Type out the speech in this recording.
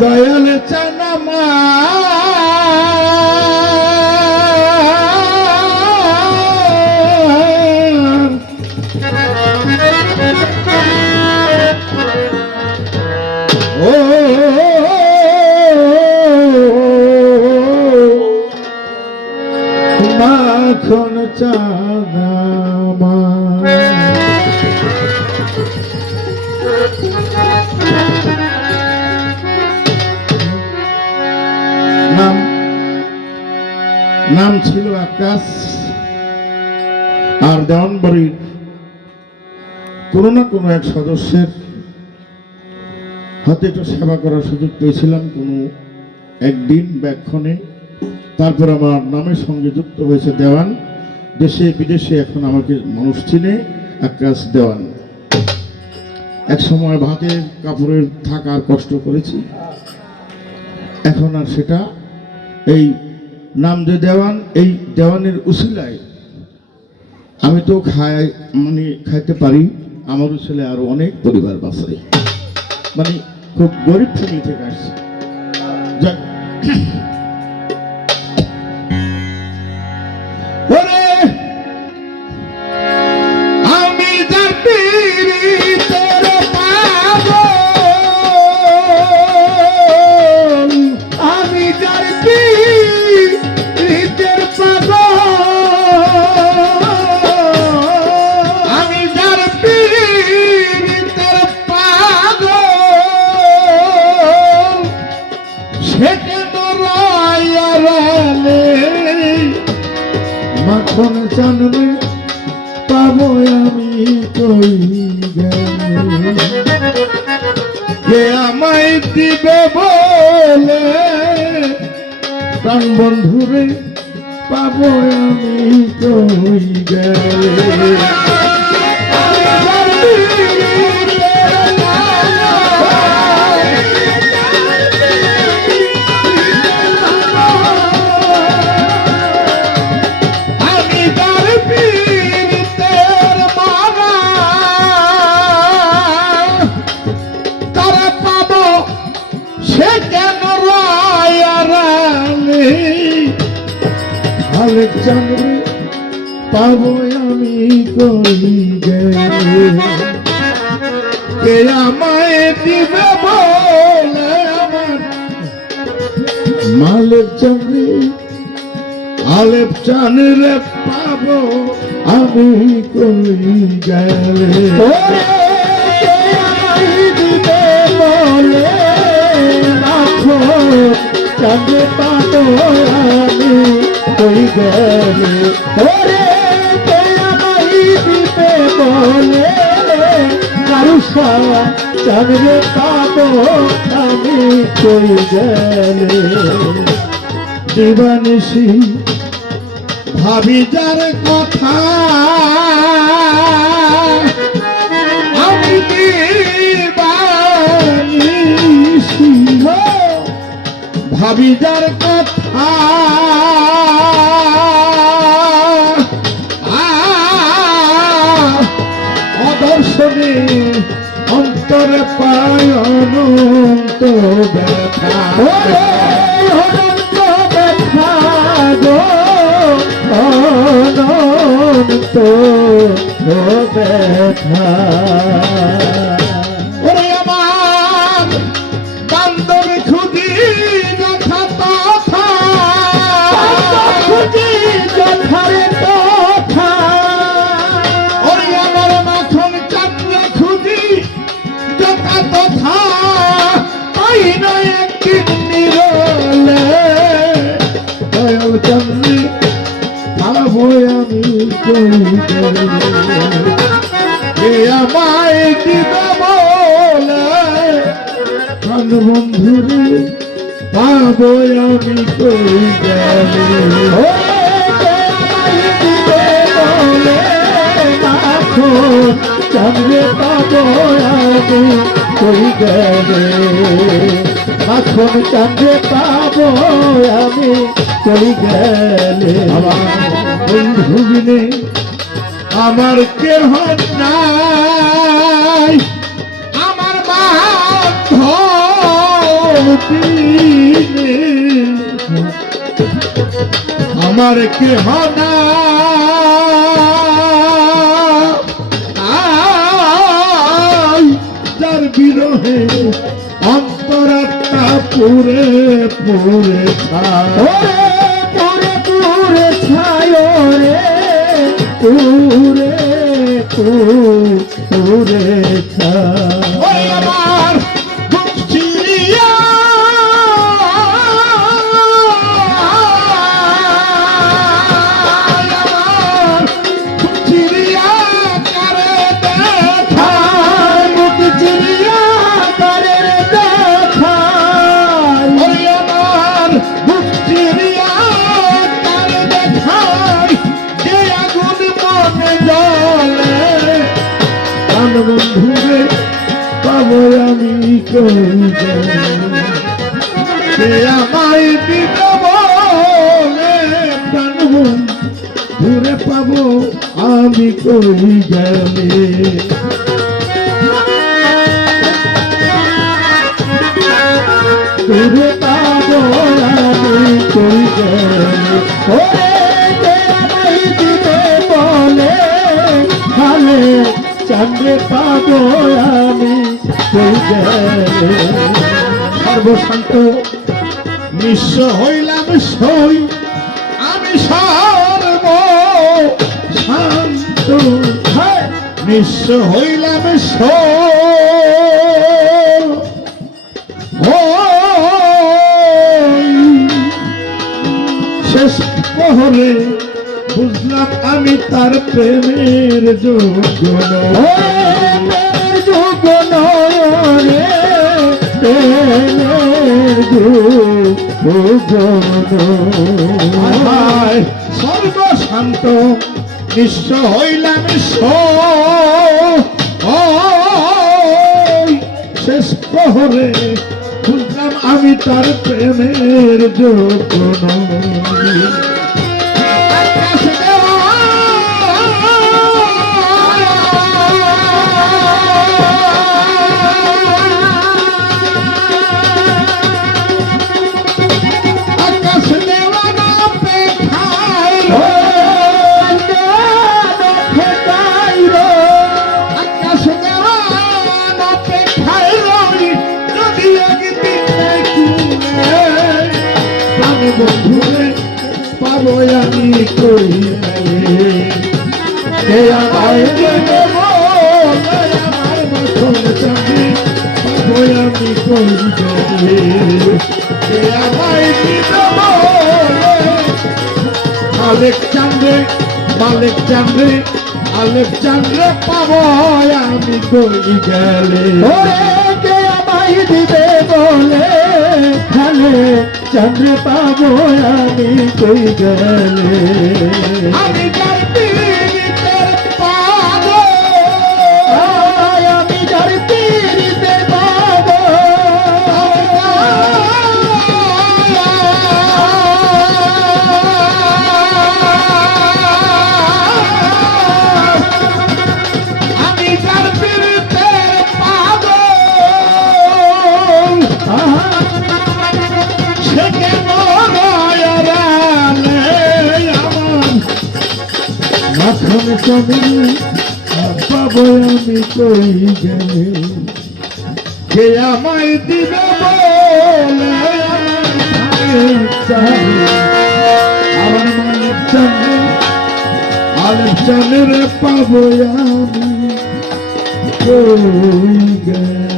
দয়াল চানামা মাখন চানামা নাম ছিল আকাশ। আর দেওয়ানবাড়ির কোনো না কোনো এক সদস্যের হাতে একটু সেবা করার সুযোগ পেয়েছিলাম কোনো একদিন ব্যাক্ষণে তারপর আমার নামের সঙ্গে যুক্ত হয়েছে দেওয়ান। দেশে বিদেশে এখন আমাকে মানুষ চিনে, আকাশ দেওয়ান। এক সময় ভাতের কাপড়ের থাকার কষ্ট করেছি। এখন আর সেটা এই নাম যে দেওয়ান, এই দেওয়ানের উসিলায় আমি তো খাই মানে খাইতে পারি। আমার ছেলে আরও অনেক পরিবার বাঁচাই মানে খুব গরিব ফ্যামিলি থেকে আসছে। যাক। মাখন চানবে পাবো আমি কই কে আমায় দিবে বলে? প্রাণ বন্ধুরে, পাবো আমি কই গেলে? পাবো আমি কই গেলে কে আমায় জানবে আলেপ পাবো আমি কই গেলে দিবে পাবো আমি গেলে কারুষা চাঁদে পাবো আমি কই গেলে দিবানিসি ভাবি যার কথা আমি দিবানিসি ভাবি কথা অন্তরে পায় অনন্ত ব্যথা। অনন্ত ব্যথা। আমায় দিবে বলে। প্রাণ বন্ধুরে পাবো আমি কই গেলে। চাঁদে পাবো আমি কই গেলে। মাখন চাঁদে পাবো আমি কই গেলে। বন্ধু বিনে আমার কেহ নাই। আমার আমার কেহ না যার বিরহে অন্তরাত্মা পুরে পুরে ছাড় পুরে পুরে ছায় কই আমায় দিতে বলে পাবো আমি কই গেলে তুরে নিঃস্ব হইলাম শেষ পহরে বুঝলাম আমি তার প্রেমের যোগ্য সর্বশান্ত নিঃস্ব হইলাম শেষ প্রহরে বুঝলাম আমি তার প্রেমের যোগ্য বন্ধুরে পাবো আমি কই কে আমায় দেবে বলে আমার মতন চাঁদি পাবো আমি কই কে আমায় দিবে বলে মালিক চান্দ্রে আলেক চান্দ্রে পাবো আমি কই গেলে চন্দ্র পাবো আমি তুই গেলে আমি তুমি পাবো আমি কই গেলে কে আমায় দিবে বলে আমার মালিক চান্দ্রে আলেক চান্দ্রে পাবো আমি কই গেলে